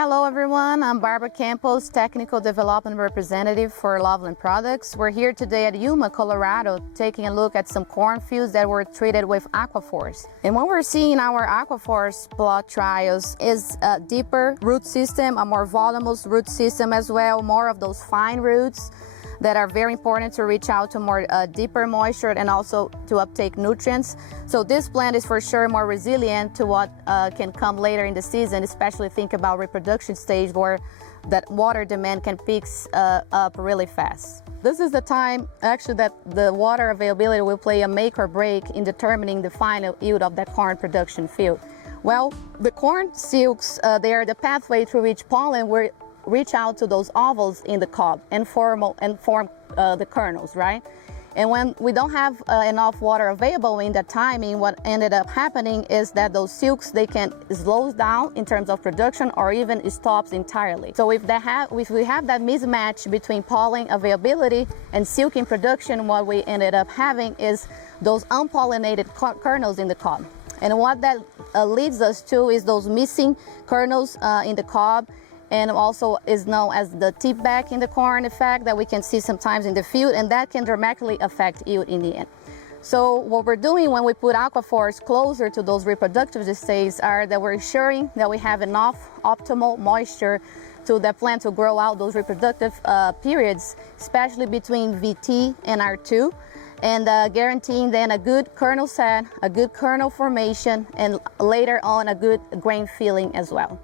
Hello everyone, I'm Barbara Campos, Technical Development Representative for Loveland Products. We're here today at Yuma, Colorado, taking a look at some cornfields that were treated with AQUA FORCE. And what we're seeing in our AQUA FORCE plot trials is a deeper root system, a more voluminous root system as well, more of those fine roots that are very important to reach out to more deeper moisture and also to uptake nutrients. So this plant is for sure more resilient to what can come later in the season, especially think about reproduction stage where that water demand can pick up really fast. This is the time actually that the water availability will play a make or break in determining the final yield of that corn production field. Well, the corn silks, they are the pathway through which pollen will reach out to those ovals in the cob and form the kernels, right? And when we don't have enough water available in that timing, what ended up happening is that those silks, they can slow down in terms of production or even stops entirely. So if we have that mismatch between pollen availability and silking production, what we ended up having is those unpollinated kernels in the cob. And what that leads us to is those missing kernels in the cob, and also is known as the tip back in the corn effect that we can see sometimes in the field, and that can dramatically affect yield in the end. So what we're doing when we put AQUA FORCE closer to those reproductive stages are that we're ensuring that we have enough optimal moisture to the plant to grow out those reproductive periods, especially between VT and R2, and guaranteeing then a good kernel set, a good kernel formation, and later on a good grain filling as well.